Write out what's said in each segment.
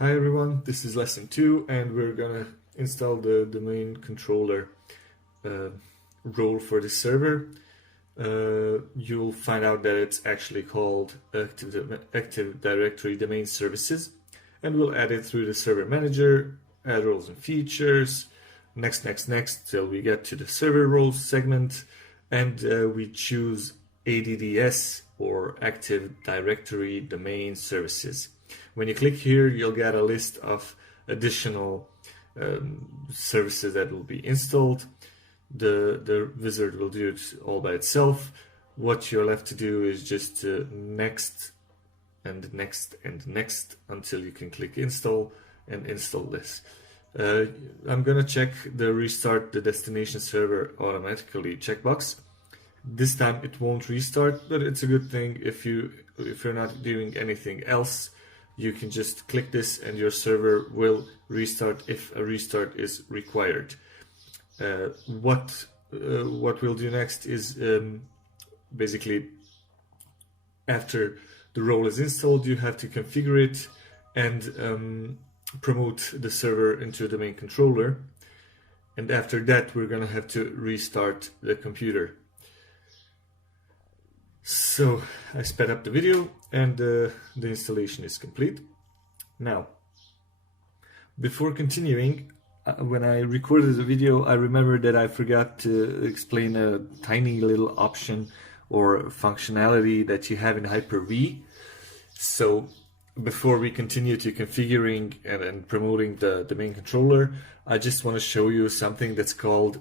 Hi everyone, this is lesson 2 and we're gonna install the domain controller role for the server. You'll find out that it's actually called Active Directory Domain Services, and we'll add it through the server manager, add roles and features, next till we get to the server roles segment, and we choose ADDS or Active Directory Domain Services. When you click here, you'll get a list of additional services that will be installed. The wizard will do it all by itself. What you're left to do is just next and next and next until you can click install and install this. I'm gonna check the restart the destination server automatically checkbox. This time it won't restart, but it's a good thing if you're not doing anything else. You can just click this and your server will restart if a restart is required. What we'll do next is basically after the role is installed, you have to configure it and promote the server into the main controller. And after that, we're gonna have to restart the computer. So I sped up the video and the installation is complete. Now, before continuing, when I recorded the video, I remembered that I forgot to explain a tiny little option or functionality that you have in Hyper-V. So before we continue to configuring and promoting the main controller, I just want to show you something that's called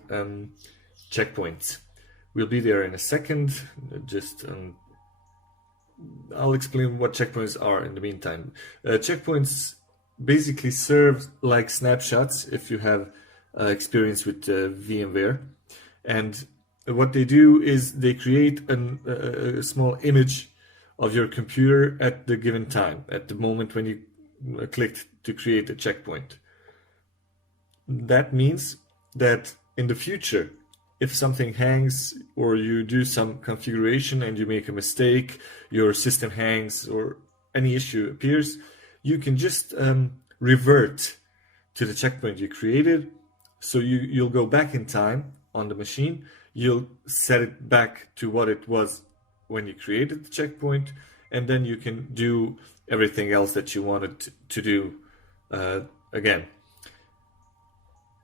checkpoints. We'll be there in a second. I'll explain what checkpoints are in the meantime. Checkpoints basically serve like snapshots if you have experience with VMware. And what they do is they create a small image of your computer at the given time, at the moment when you clicked to create a checkpoint. That means that in the future, if something hangs or you do some configuration and you make a mistake, your system hangs or any issue appears, you can just revert to the checkpoint you created. So you'll go back in time on the machine, you'll set it back to what it was when you created the checkpoint, and then you can do everything else that you wanted to do again.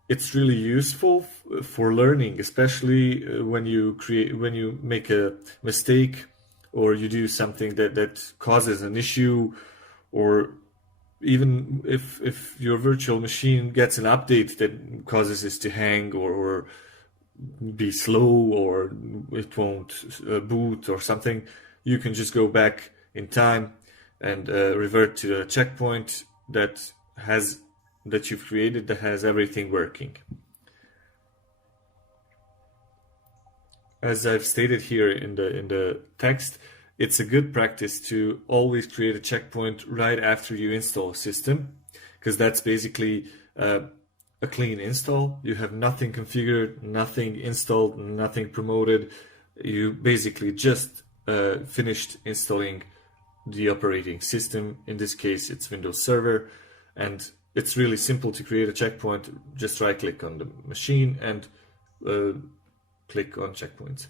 It's really useful for learning, especially when you make a mistake or you do something that causes an issue, or even if your virtual machine gets an update that causes it to hang or be slow or it won't boot or something, you can just go back in time and revert to a checkpoint that you've created that has everything working. As I've stated here in the text, it's a good practice to always create a checkpoint right after you install a system, because that's basically a clean install. You have nothing configured, nothing installed, nothing promoted. You basically just finished installing the operating system. In this case, it's Windows Server, and it's really simple to create a checkpoint. Just right click on the machine and click on checkpoints.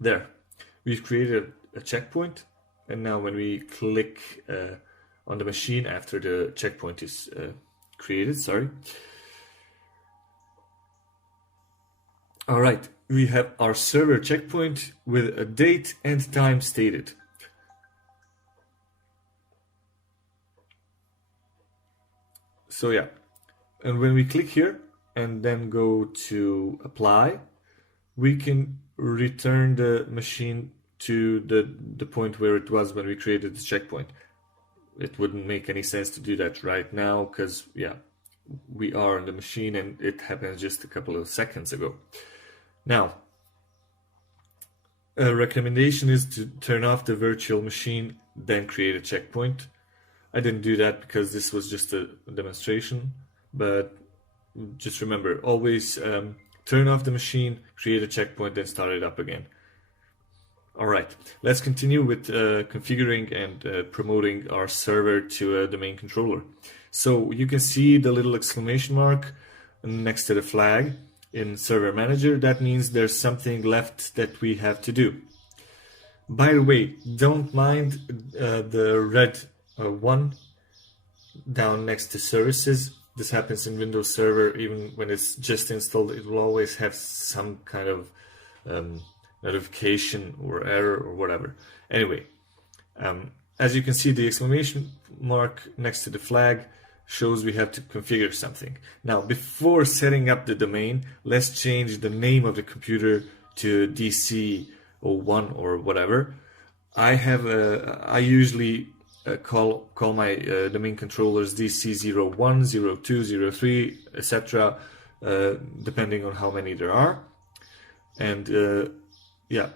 There, we've created a checkpoint, and now when we click on the machine after the checkpoint is created, all right, we have our server checkpoint with a date and time stated. So yeah, and when we click here and then go to apply, we can return the machine to the point where it was when we created the checkpoint. It wouldn't make any sense to do that right now because yeah, we are on the machine and it happened just a couple of seconds ago. Now, a recommendation is to turn off the virtual machine, then create a checkpoint. I didn't do that because this was just a demonstration, but just remember, always turn off the machine, create a checkpoint, then start it up again. All right, let's continue with configuring and promoting our server to a domain controller. So you can see the little exclamation mark next to the flag in Server Manager. That means there's something left that we have to do. By the way, don't mind the red one down next to services. This happens in Windows Server. Even when it's just installed, it will always have some kind of notification or error or whatever. Anyway, as you can see, the exclamation mark next to the flag shows we have to configure something. Now, before setting up the domain, let's change the name of the computer to DC01 or whatever. I usually call my domain controllers DC01, 02, 03, etc. Depending on how many there are. And yeah,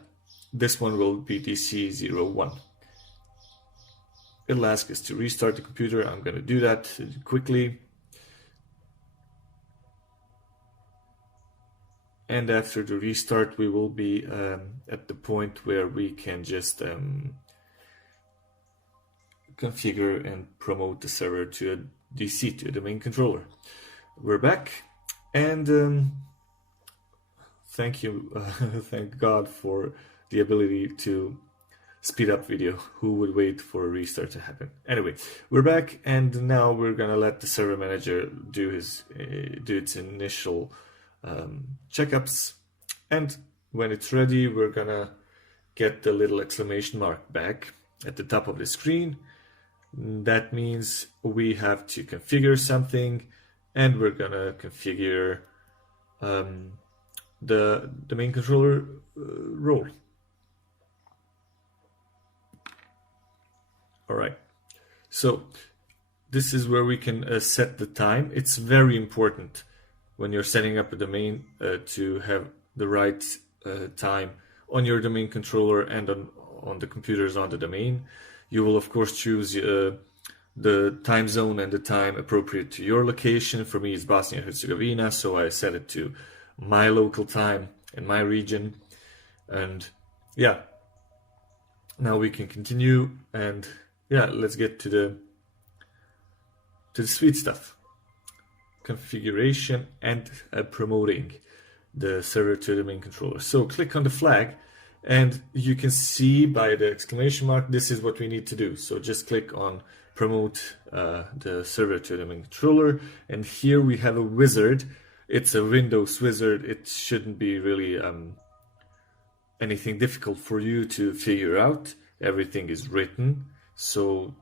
this one will be DC01. It'll ask us to restart the computer. I'm going to do that quickly. And after the restart, we will be at the point where we can just configure and promote the server to a DC, to a domain controller. We're back, and thank you, thank God for the ability to speed up video. Who would wait for a restart to happen? Anyway, we're back, and now we're gonna let the server manager do its initial checkups, and when it's ready, we're gonna get the little exclamation mark back at the top of the screen. That means we have to configure something, and we're gonna configure the domain controller role. All right, so this is where we can set the time. It's very important when you're setting up a domain to have the right time on your domain controller and on the computers on the domain. You will of course choose the time zone and the time appropriate to your location. For me, it's Bosnia and Herzegovina, so I set it to my local time in my region. And yeah, now we can continue, and yeah, let's get to the sweet stuff. Configuration and promoting the server to the domain controller. So click on the flag, and you can see by the exclamation mark, this is what we need to do. So just click on promote the server to the domain controller, and here we have a wizard. It's a Windows wizard. It shouldn't be really anything difficult for you to figure out. Everything is written, so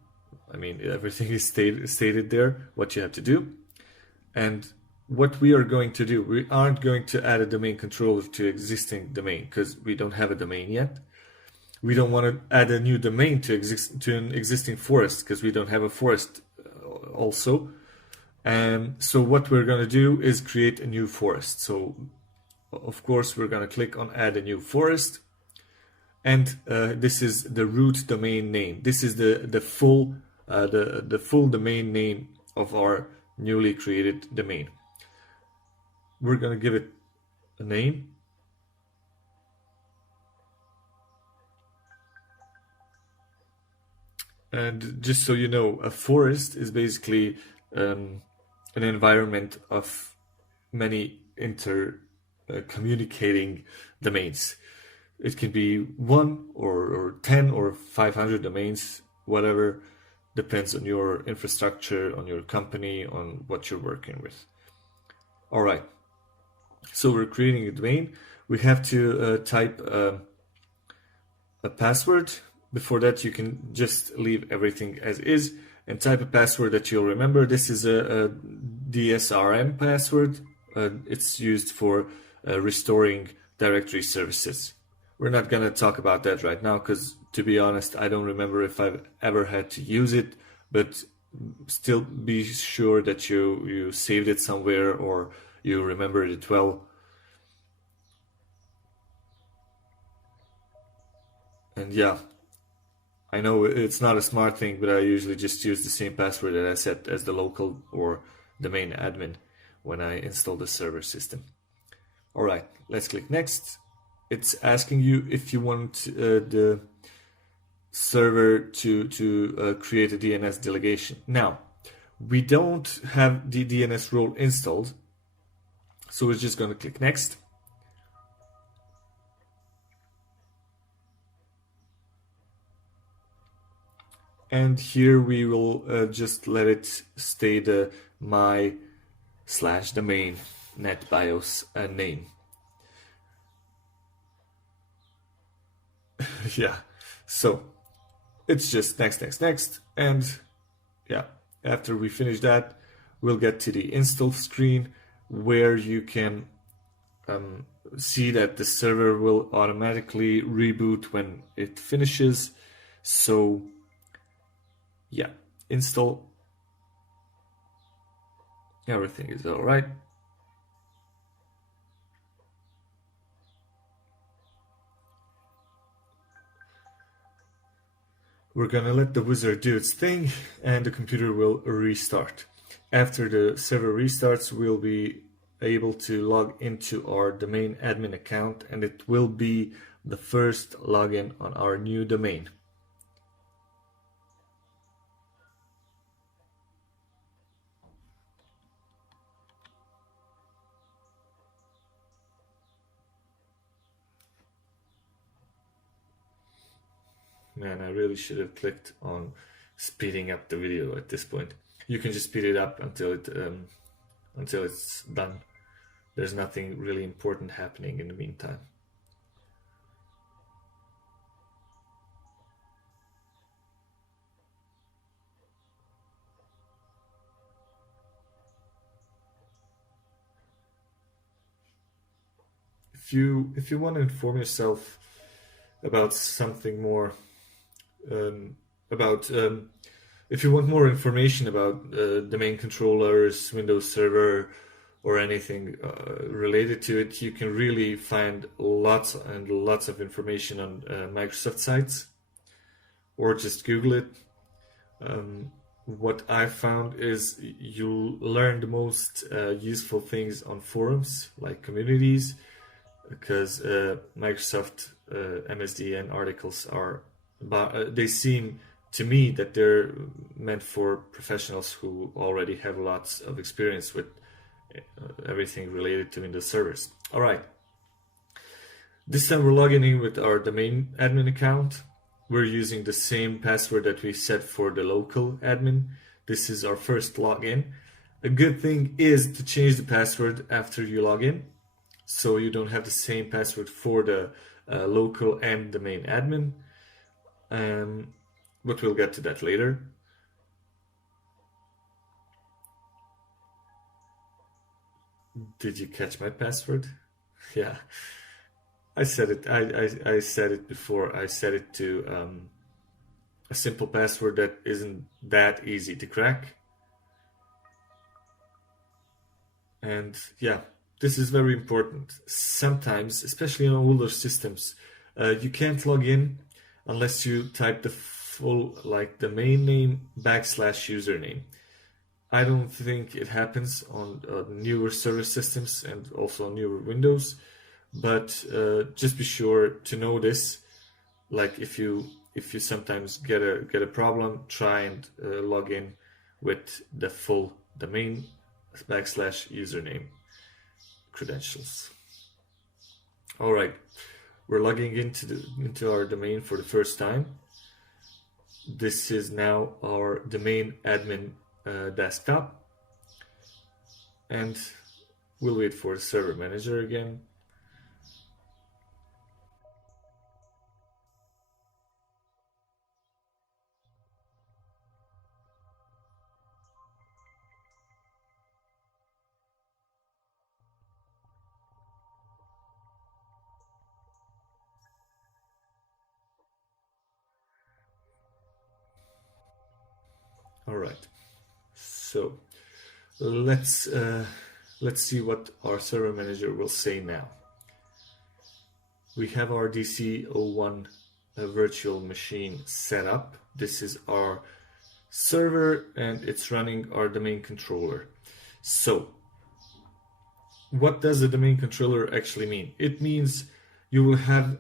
I mean everything is stated there what you have to do. And what we are going to do, we aren't going to add a domain controller to existing domain because we don't have a domain yet. We don't want to add a new domain to an existing forest because we don't have a forest also. So what we're going to do is create a new forest. So of course we're going to click on add a new forest, and this is the root domain name. This is the full domain name of our newly created domain. We're going to give it a name. And just so you know, a forest is basically an environment of many communicating domains. It can be 1 or 10 or 500 domains, whatever. Depends on your infrastructure, on your company, on what you're working with. All right, so we're creating a domain. We have to type a password. Before that, you can just leave everything as is and type a password that you'll remember. This is a DSRM password. It's used for restoring directory services. We're not going to talk about that right now because, to be honest, I don't remember if I've ever had to use it, but still be sure that you saved it somewhere or you remembered it well. And yeah, I know it's not a smart thing, but I usually just use the same password that I set as the local or domain admin when I install the server system. All right, let's click next. it's asking you if you want the server to create a DNS delegation. Now, we don't have the DNS role installed, so we're just going to click next. And here we will just let it stay the my/domain netbios name. Yeah, so it's just next, next, next, and yeah, after we finish that, we'll get to the install screen where you can see that the server will automatically reboot when it finishes. So yeah, install. Everything is all right. We're gonna let the wizard do its thing and the computer will restart. After the server restarts, we'll be able to log into our domain admin account, and it will be the first login on our new domain. Man, I really should have clicked on speeding up the video at this point. You can just speed it up until it's done. There's nothing really important happening in the meantime. If you want to inform yourself about something more, if you want more information about domain controllers, Windows Server, or anything related to it, you can really find lots and lots of information on Microsoft sites, or just Google it. What I found is you learn the most useful things on forums, like communities, because Microsoft MSDN articles are they seem to me that they're meant for professionals who already have lots of experience with everything related to Windows servers. All right. This time we're logging in with our domain admin account. We're using the same password that we set for the local admin. This is our first login. A good thing is to change the password after you log in, so you don't have the same password for the local and domain admin. But we'll get to that later. Did you catch my password? Yeah, I said it. I said it before. I set it to a simple password that isn't that easy to crack. And yeah, this is very important. Sometimes, especially on older systems, you can't log in unless you type the full, like, domain name / username. I don't think it happens on newer server systems and also on newer Windows, but just be sure to know this. Like, if you sometimes get a problem, try and log in with the full domain / username credentials. All right, we're logging into our domain for the first time. This is now our domain admin desktop, and we'll wait for the server manager again. All right, so let's see what our server manager will say now. We have our DC01 virtual machine set up. This is our server and it's running our domain controller. So what does the domain controller actually mean? It means You will have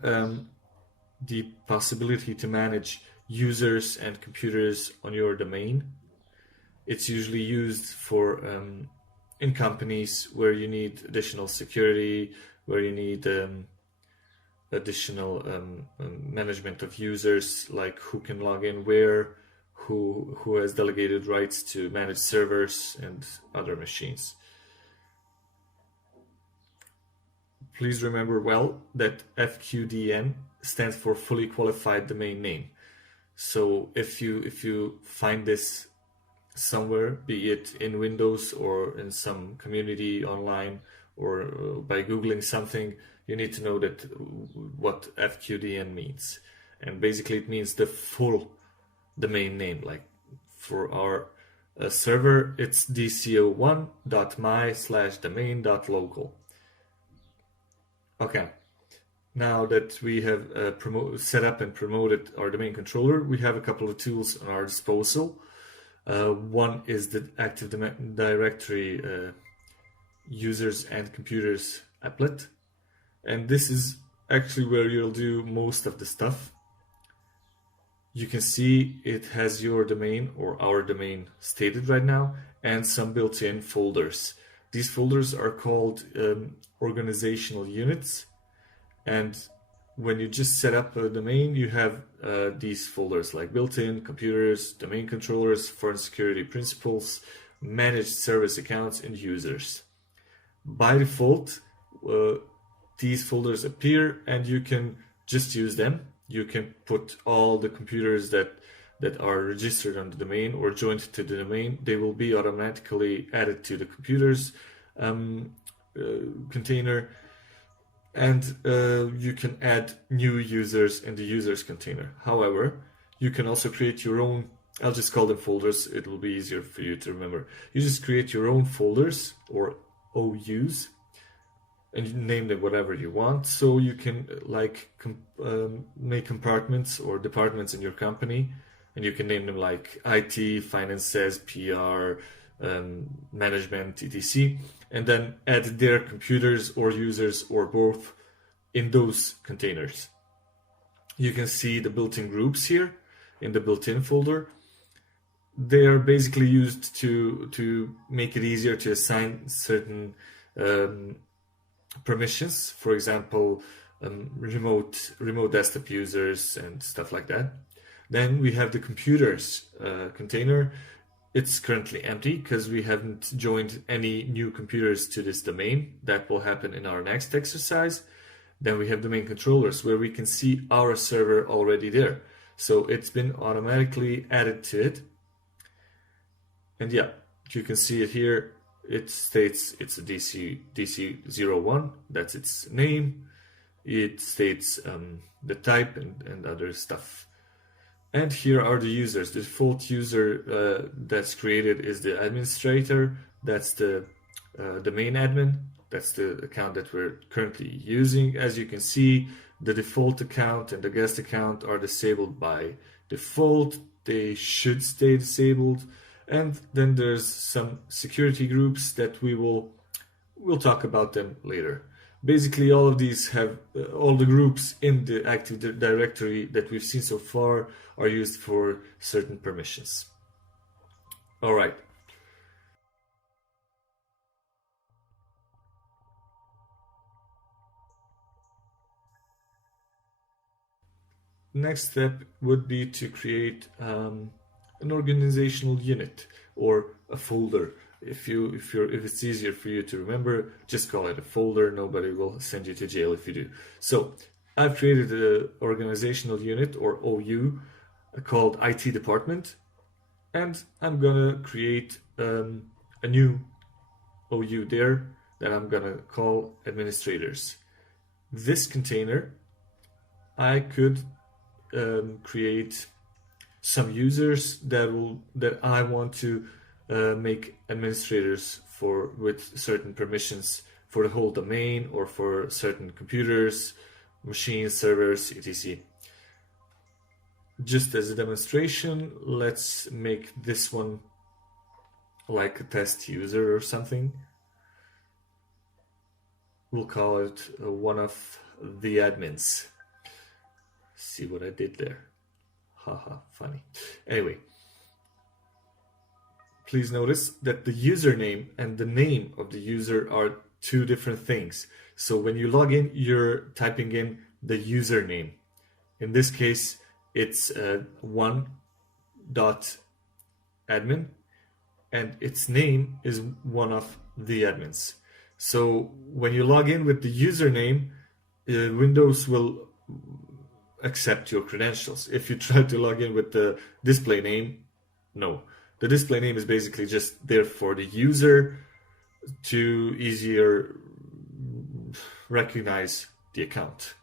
the possibility to manage users and computers on your domain. It's usually used for in companies where you need additional security, where you need additional management of users, like who can log in where, who has delegated rights to manage servers and other machines. Please remember well that FQDN stands for fully qualified domain name. So if you find this somewhere, be it in Windows or in some community online or by Googling something, you need to know that what FQDN means. And basically it means the full domain name. Like for our server, it's dco1.my/domain.local. Okay. Now that we have set up and promoted our domain controller, we have a couple of tools at our disposal. One is the Active Directory users and computers applet. And this is actually where you'll do most of the stuff. You can see it has your domain or our domain stated right now and some built-in folders. These folders are called organizational units. And when you just set up a domain, you have these folders like built-in, computers, domain controllers, foreign security principles, managed service accounts, and users. By default, these folders appear and you can just use them. You can put all the computers that are registered on the domain or joined to the domain. They will be automatically added to the computers container. And you can add new users in the users container. However, you can also create your own, I'll just call them folders, it will be easier for you to remember. You just create your own folders or OUs and you name them whatever you want. So you can make compartments or departments in your company and you can name them like IT, finances, PR, management, etc. And then add their computers or users or both in those containers. You can see the built-in groups here in the built-in folder. They are basically used to make it easier to assign certain permissions, for example, remote desktop users and stuff like that. Then we have the computers container. It's currently empty because we haven't joined any new computers to this domain. That will happen in our next exercise. Then we have domain controllers where we can see our server already there. So it's been automatically added to it. And yeah, you can see it here. It states it's a DC01. That's its name. It states the type and other stuff. And here are the users. The default user that's created is the administrator. That's the domain admin. That's the account that we're currently using. As you can see, the default account and the guest account are disabled by default. They should stay disabled. And then there's some security groups that we'll talk about them later. Basically, all of these have all the groups in the Active Directory that we've seen so far are used for certain permissions. All right. Next step would be to create an organizational unit or a folder. If it's easier for you to remember, just call it a folder. Nobody will send you to jail if you do. So I've created an organizational unit or OU called IT department, and I'm gonna create a new OU there that I'm gonna call administrators. This container, I could create some users that I want to make administrators for with certain permissions for the whole domain or for certain computers, machines, servers, etc. Just as a demonstration, let's make this one like a test user or something. We'll call it one of the admins. See what I did there? Haha, funny. Anyway, please notice that the username and the name of the user are two different things. So when you log in, you're typing in the username. In this case, it's one.admin, and its name is one of the admins. So when you log in with the username, Windows will accept your credentials. If you try to log in with the display name, no. The display name is basically just there for the user to easier recognize the account.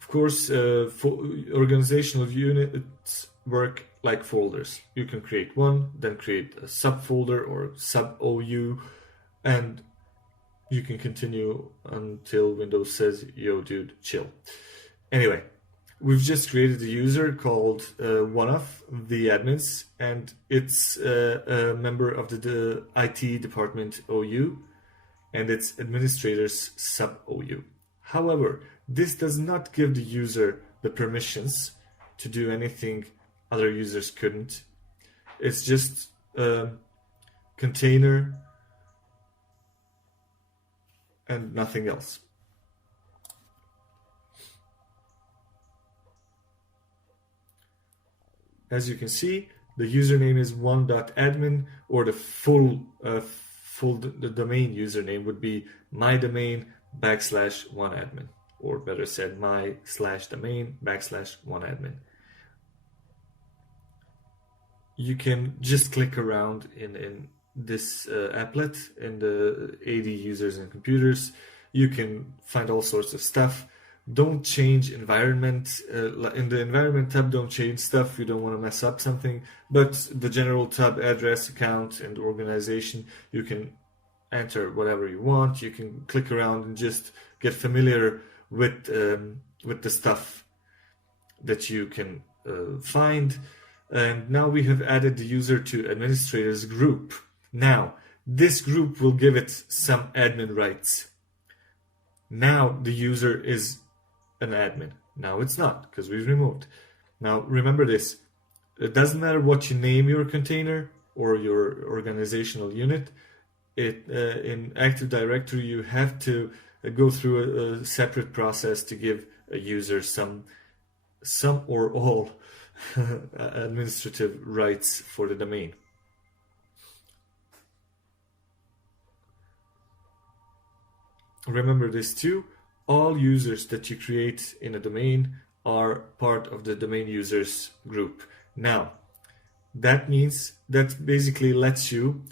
Of course, organizational units work like folders. You can create one, then create a subfolder or sub-OU, and you can continue until Windows says, yo, dude, chill. Anyway, we've just created a user called one of the admins, and it's a member of the IT department OU, and it's administrators sub-OU. However, this does not give the user the permissions to do anything other users couldn't. It's just a container and nothing else. As you can see, the username is one.admin, or the full the domain username would be mydomain/1admin, or better said, my/domain/1admin. You can just click around in this applet in the AD users and computers. You can find all sorts of stuff. Don't change environment. In the environment tab, don't change stuff. You don't want to mess up something. But the general tab, address, account, and organization, you can enter whatever you want. You can click around and just get familiar with the stuff that you can find. And now we have added the user to administrators group. Now, this group will give it some admin rights. Now the user is an admin. Now it's not, because we've removed. Now remember this, it doesn't matter what you name your container or your organizational unit. In Active Directory, you have to go through a separate process to give a user some or all administrative rights for the domain. Remember this too, all users that you create in a domain are part of the domain users group. Now, that means that basically lets you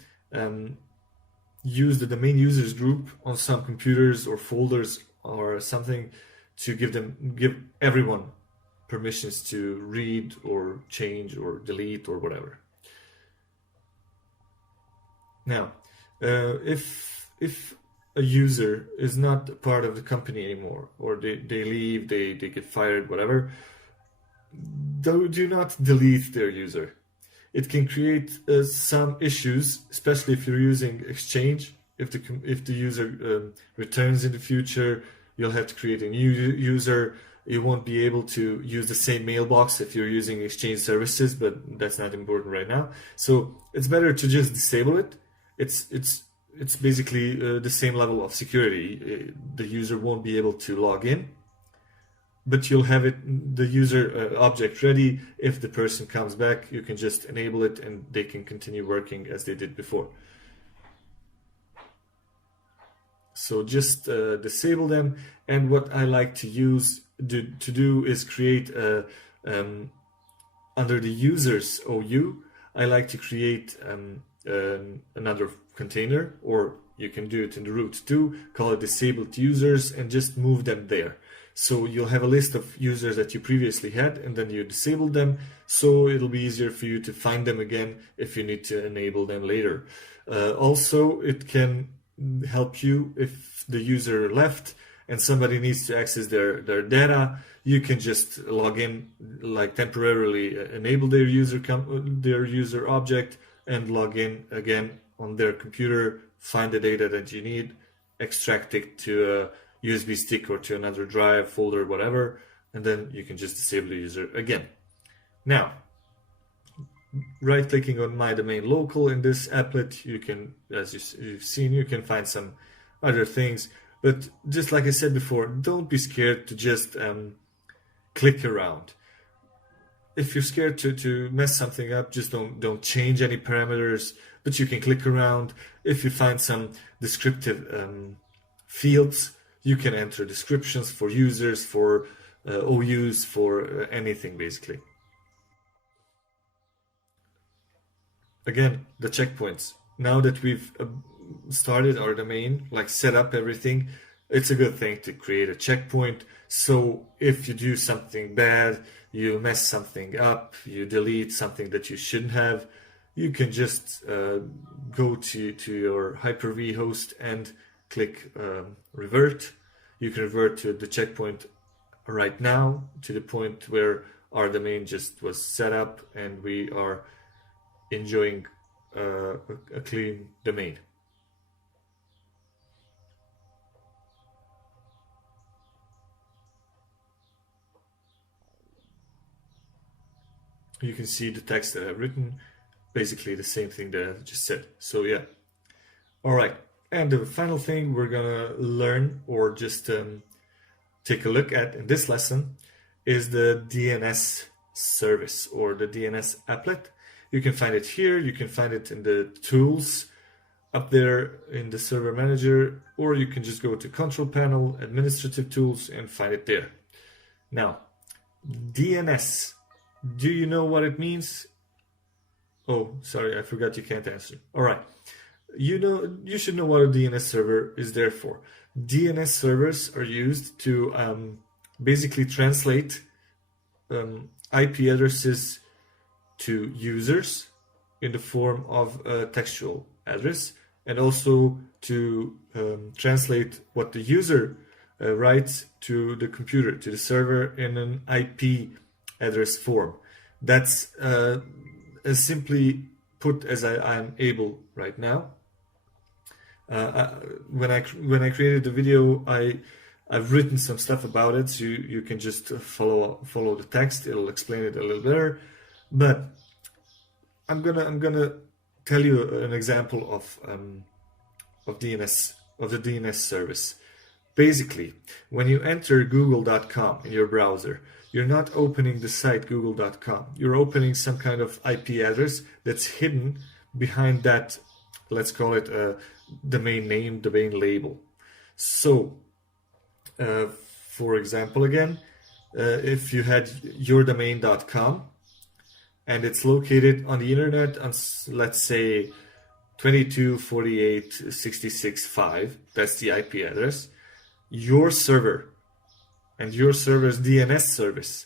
use the domain users group on some computers or folders or something to give everyone permissions to read or change or delete or whatever. Now, if a user is not part of the company anymore, or they leave, they get fired, whatever, do not delete their user. It can create some issues, especially if you're using Exchange. If the user returns in the future, you'll have to create a new user. You won't be able to use the same mailbox if you're using Exchange services, but that's not important right now. So it's better to just disable it. It's basically the same level of security. The user won't be able to log in, but you'll have the user object ready. If the person comes back, you can just enable it and they can continue working as they did before. So just disable them. And what I like to do is create under the users OU, I like to create another container, or you can do it in the root too, call it disabled users, and just move them there. So you'll have a list of users that you previously had, and then you disable them, so it'll be easier for you to find them again if you need to enable them later. Also, it can help you if the user left and somebody needs to access their data. You can just log in, like temporarily enable their user object and log in again on their computer, find the data that you need, extract it to a USB stick or to another drive, folder, whatever, and then you can just disable the user again. Now, right-clicking on my domain local in this applet, you can, as you've seen, you can find some other things. But just like I said before, don't be scared to just click around. If you're scared to mess something up, just don't change any parameters, but you can click around. If you find some descriptive fields, you can enter descriptions for users, for OUs, for anything basically. Again, the checkpoints. Now that we've started our domain, like set up everything, it's a good thing to create a checkpoint. So if you do something bad, you mess something up, you delete something that you shouldn't have, you can just go to your Hyper-V host and click revert. You can revert to the checkpoint right now, to the point where our domain just was set up and we are enjoying a clean domain. You can see the text that I've written, basically the same thing that I just said. So yeah. All right. And the final thing we're gonna learn, or just take a look at in this lesson, is the DNS service, or the DNS applet. You can find it here, you can find it in the tools up there in the server manager, or you can just go to control panel, administrative tools, and find it there. Now, DNS, do you know what it means? Oh, sorry, I forgot you can't answer. All right. You should know what a DNS server is there for. DNS servers are used to basically translate IP addresses to users in the form of a textual address, and also to translate what the user writes to the computer, to the server, in an IP address form. That's as simply put as I'm able right now. When I created the video, I've written some stuff about it, so you can just follow the text. It'll explain it a little better. But I'm gonna tell you an example of the DNS service. Basically, when you enter google.com in your browser, you're not opening the site google.com. You're opening some kind of IP address that's hidden behind that, let's call it a domain name, domain label. So, for example, again, if you had yourdomain.com and it's located on the internet on, let's say, 22.48.66.5, that's the IP address, your server and your server's DNS service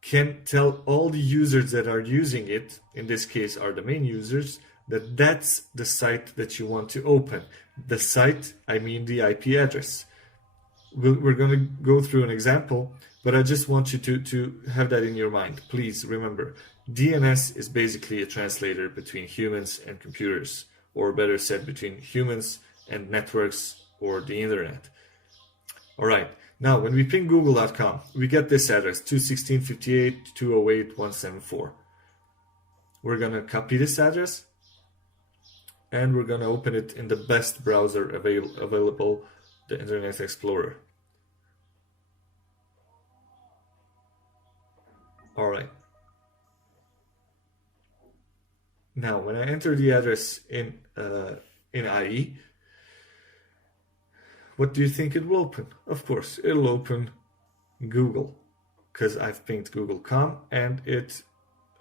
can tell all the users that are using it, in this case our domain users, that that's the site that you want to open. The site, I mean the IP address. We're going to go through an example, but I just want you to have that in your mind. Please remember, DNS is basically a translator between humans and computers, or better said, between humans and networks or the internet. All right, now when we ping google.com, we get this address, 216.58.208.174. We're going to copy this address, and we're going to open it in the best browser available, the Internet Explorer. All right. Now, when I enter the address in IE, what do you think it will open? Of course, it'll open Google, because I've pinged google.com, and it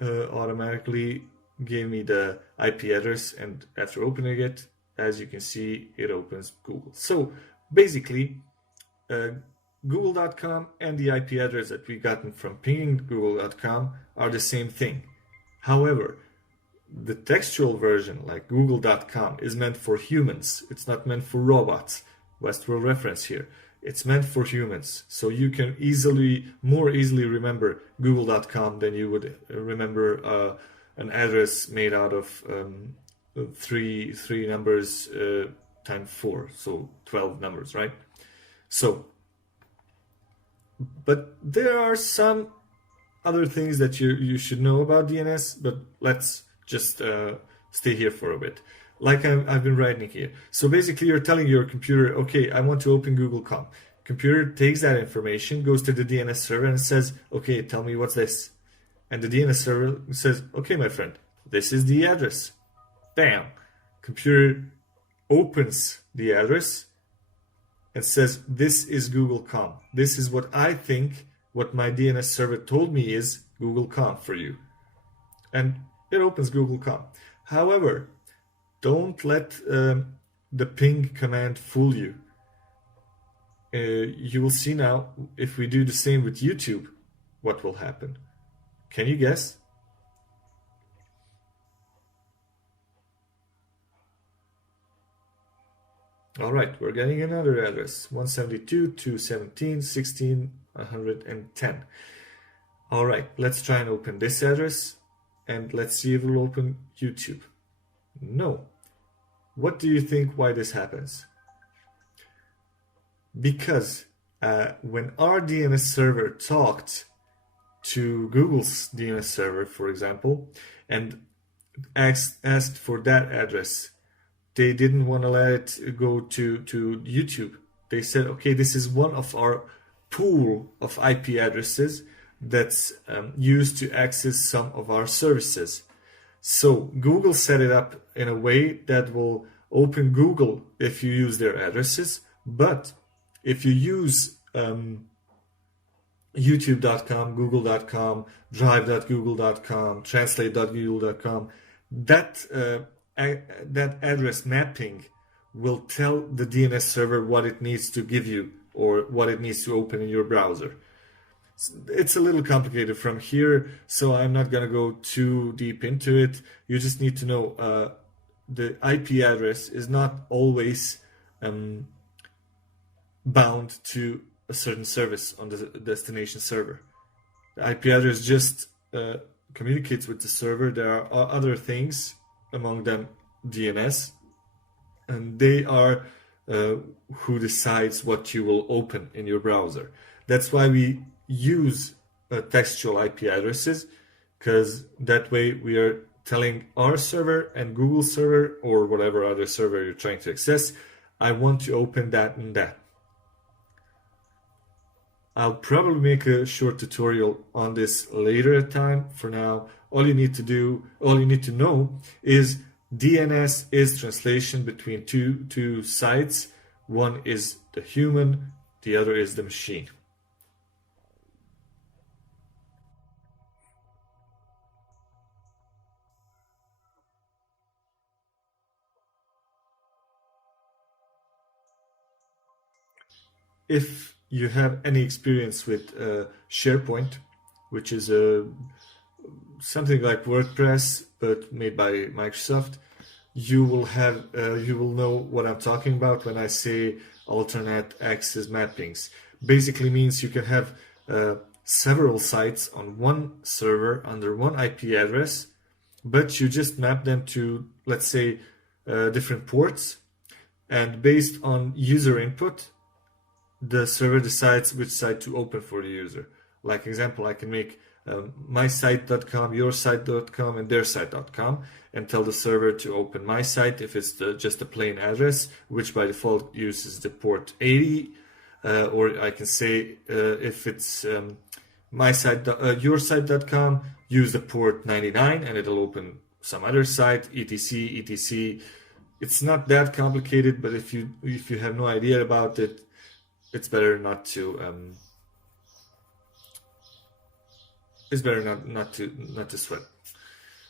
automatically gave me the IP address, and after opening it, as you can see, it opens Google. So basically, google.com and the IP address that we gotten from pinging google.com are the same thing. However, the textual version, like google.com, is meant for humans. It's not meant for robots. Westworld reference here. It's meant for humans. So you can more easily remember google.com than you would remember an address made out of three numbers times 4, so 12 numbers, right? So, but there are some other things that you should know about DNS, but let's just stay here for a bit. Like I've been writing here. So basically you're telling your computer, okay, I want to open Google.com. Computer takes that information, goes to the DNS server and says, okay, tell me what's this. And the DNS server says, okay, my friend, this is the address. Bam. Computer opens the address and says, this is Google.com. This is what I think, what my DNS server told me is Google.com for you. And it opens Google.com. However, don't let the ping command fool you. You will see now, if we do the same with YouTube, what will happen. Can you guess? All right, we're getting another address, 172.217.16.110. All right, let's try and open this address, and let's see if it'll open YouTube. No. What do you think why this happens? Because when our DNS server talked to Google's DNS server, for example, and asked for that address, they didn't want to let it go to YouTube. They said, okay, this is one of our pool of IP addresses that's used to access some of our services. So Google set it up in a way that will open Google if you use their addresses, but if you use youtube.com, google.com, drive.google.com, translate.google.com, that address mapping will tell the DNS server what it needs to give you or what it needs to open in your browser. It's a little complicated from here, so I'm not going to go too deep into it. You just need to know the IP address is not always bound to a certain service on the destination server. The IP address just communicates with the server. There are other things, among them DNS, and they are who decides what you will open in your browser. That's why we use textual IP addresses, because that way we are telling our server and Google server or whatever other server you're trying to access, I want to open that and that. I'll probably make a short tutorial on this later at time. For now, all you need to know is DNS is translation between two sites. One is the human, the other is the machine. If you have any experience with SharePoint, which is something like WordPress but made by Microsoft, you will know what I'm talking about when I say alternate access mappings. Basically means you can have several sites on one server under one IP address, but you just map them to, let's say, different ports, and based on user input, the server decides which site to open for the user. Like example, I can make mysite.com, yoursite.com, and theirsite.com, and tell the server to open my site if it's just a plain address, which by default uses the port 80, or I can say if it's yoursite.com, use the port 99, and it'll open some other site, etc. It's not that complicated, but if you have no idea about it, it's better not to sweat.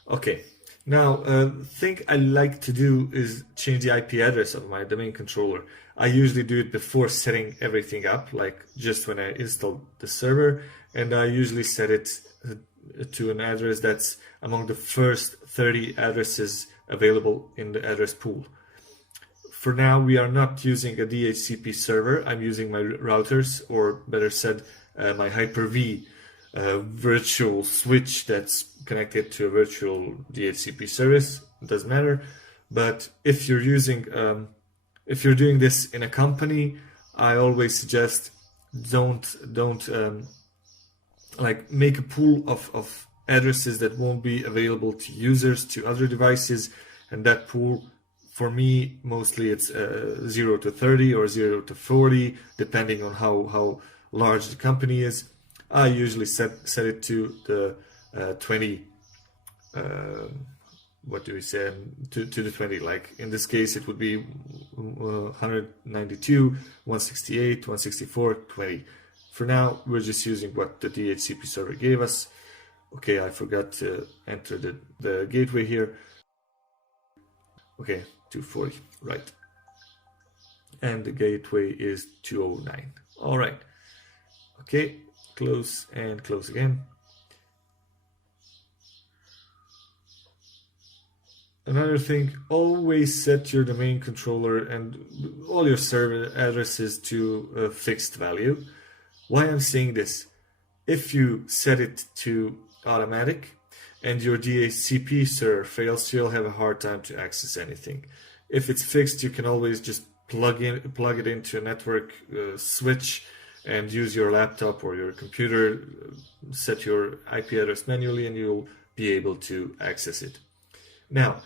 Okay, now thing I like to do is change the IP address of my domain controller. I usually do it before setting everything up, like just when I install the server, and I usually set it to an address that's among the first 30 addresses available in the address pool. For now, we are not using a DHCP server. I'm using my routers, or better said, my Hyper-V virtual switch that's connected to a virtual DHCP service. It doesn't matter. But if you're using If you're doing this in a company, I always suggest don't like make a pool of addresses that won't be available to users, to other devices, and that pool, for me, mostly it's 0 to 30 or 0 to 40, depending on how large the company is. I usually set it to the 20. What do we say? To the 20. Like in this case, it would be 192, 168, 164, 20. For now, we're just using what the DHCP server gave us. Okay, I forgot to enter the gateway here. Okay, 240, right. And the gateway is 209. All right. Okay, close and close again. Another thing, always set your domain controller and all your server addresses to a fixed value. Why I'm saying this? If you set it to automatic and your DHCP server fails, you'll have a hard time to access anything. If it's fixed, you can always just plug it into a network switch and use your laptop or your computer, set your IP address manually, and you'll be able to access it. Now,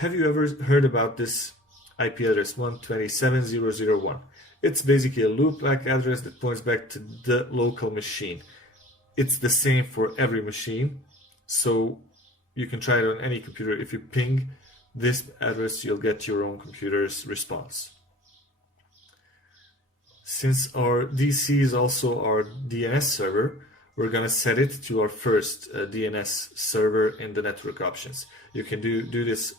have you ever heard about this IP address 127.0.0.1? It's basically a loopback address that points back to the local machine. It's the same for every machine, so you can try it on any computer. If you ping this address, you'll get your own computer's response. Since our DC is also our DNS server, we're going to set it to our first DNS server in the network options. You can do this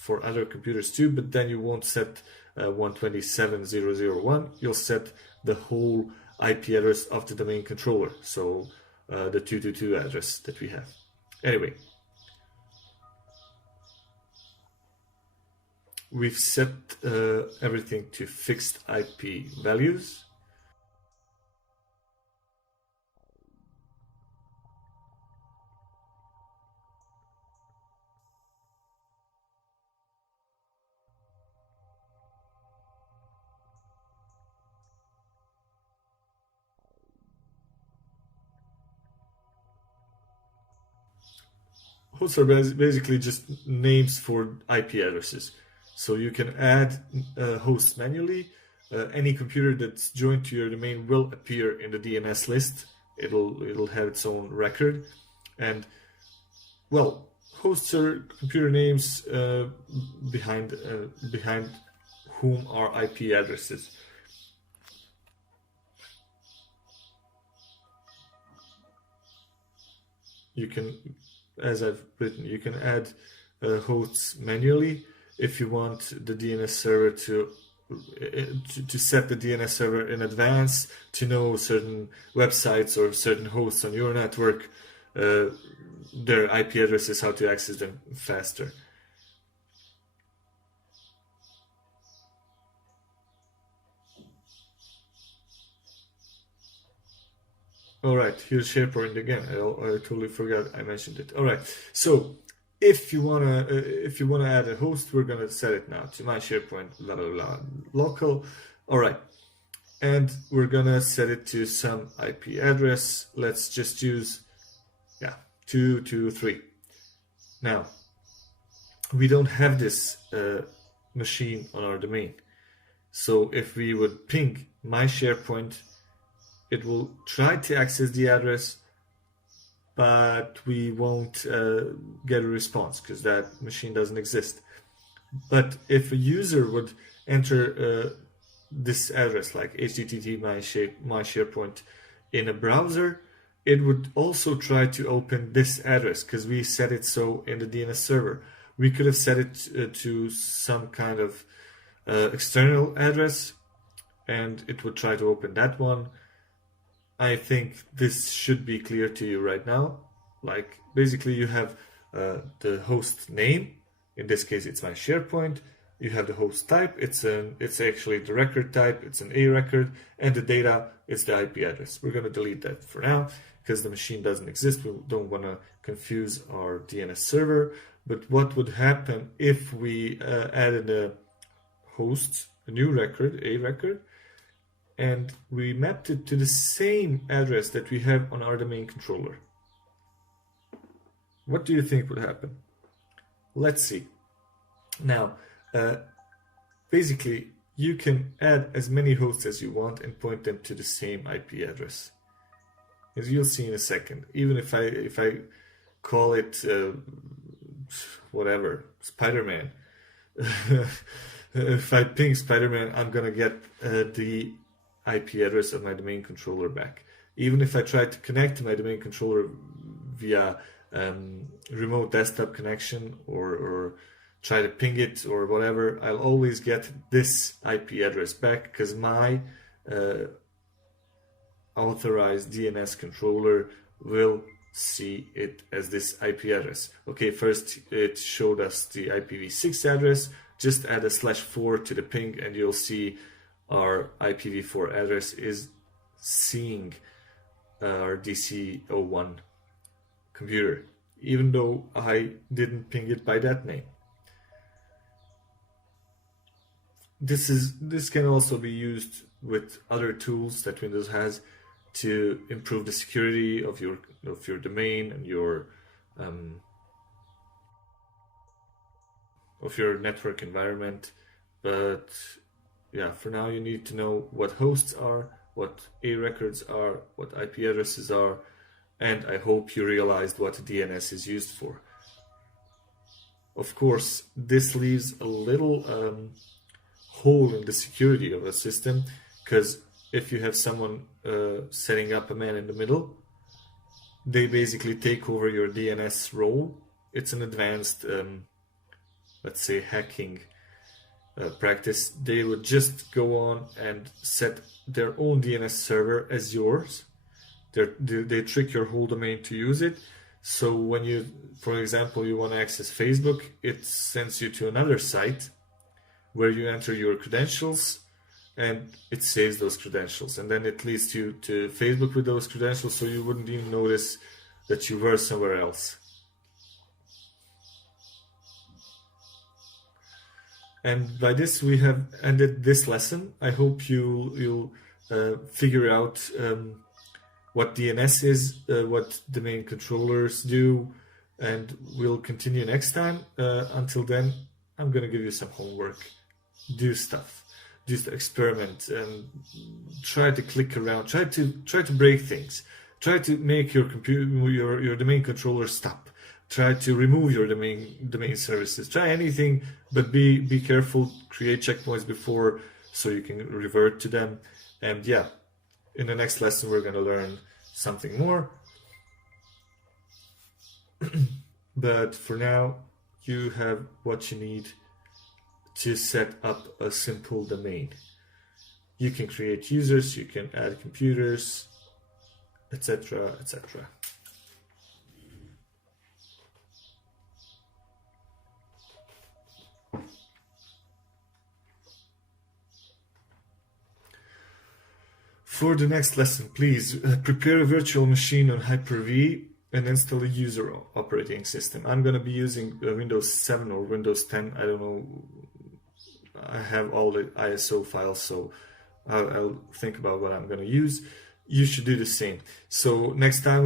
for other computers too, but then you won't set 127.0.0.1. You'll set the whole IP address of the domain controller, so the 222 address that we have. Anyway, we've set everything to fixed IP values. Hosts are basically just names for IP addresses. So you can add hosts manually. Any computer that's joined to your domain will appear in the DNS list. It'll have its own record. And well, hosts are computer names behind whom are IP addresses. You can, as I've written, you can add hosts manually if you want the DNS server to set the DNS server in advance to know certain websites or certain hosts on your network, their IP addresses, how to access them faster. All right, here's SharePoint again. I totally forgot I mentioned it. All right, so if you wanna add a host, we're gonna set it now to my SharePoint blah blah blah local. All right, and we're gonna set it to some IP address. Let's just use 223. Now we don't have this machine on our domain, so if we would ping my SharePoint, it will try to access the address, but we won't get a response because that machine doesn't exist. But if a user would enter this address, like http my SharePoint in a browser, it would also try to open this address because we set it so in the DNS server. We could have set it to some kind of external address, and it would try to open that one. I think this should be clear to you right now. Like basically you have the host name. In this case, it's my SharePoint. You have the host type. It's actually the record type. It's an A record, and the data is the IP address. We're going to delete that for now because the machine doesn't exist. We don't want to confuse our DNS server. But what would happen if we added a host a new record, a record, and we mapped it to the same address that we have on our domain controller. What do you think would happen? Let's see. Now, basically, you can add as many hosts as you want and point them to the same IP address. As you'll see in a second, even if I call it whatever, Spider-Man, if I ping Spider-Man, I'm gonna get the IP address of my domain controller back. Even if I try to connect to my domain controller via remote desktop connection or try to ping it or whatever, I'll always get this IP address back because my authorized DNS controller will see it as this IP address. Okay, first it showed us the IPv6 address. Just add a /4 to the ping and you'll see our IPv4 address is seeing our DC01 computer, even though I didn't ping it by that name. This can also be used with other tools that Windows has to improve the security of your domain and your of your network environment. But yeah, for now you need to know what hosts are, what A records are, what IP addresses are, and I hope you realized what DNS is used for. Of course, this leaves a little hole in the security of a system, because if you have someone setting up a man in the middle, they basically take over your DNS role. It's an advanced, let's say, hacking practice. They would just go on and set their own DNS server as yours. They trick your whole domain to use it. So when you, for example, you want to access Facebook, it sends you to another site where you enter your credentials and it saves those credentials. And then it leads you to Facebook with those credentials, so you wouldn't even notice that you were somewhere else. And by this, we have ended this lesson. I hope you'll figure out what DNS is, what domain controllers do, and we'll continue next time. Until then, I'm going to give you some homework. Do stuff, experiment, and try to click around. Try to break things. Try to make your domain controller stop. Try to remove your domain services. Try anything, but be careful. Create checkpoints before, so you can revert to them. And yeah, in the next lesson we're going to learn something more. But for now, you have what you need to set up a simple domain. You can create users, you can add computers, etc., etc. For the next lesson, please prepare a virtual machine on Hyper-V and install a user operating system. I'm going to be using Windows 7 or Windows 10. I don't know. I have all the ISO files, so I'll think about what I'm going to use. You should do the same. So next time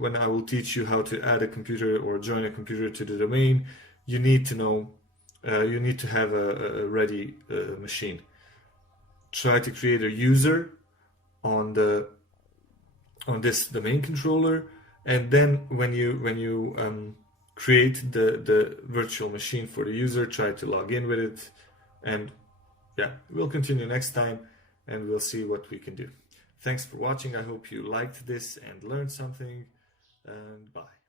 when I will teach you how to add a computer or join a computer to the domain, you need to know, you need to have a ready machine. Try to create a user on this domain controller, and then when you create the virtual machine for the user, try to log in with it. And yeah, we'll continue next time and we'll see what we can do. Thanks for watching. I hope you liked this and learned something, and bye.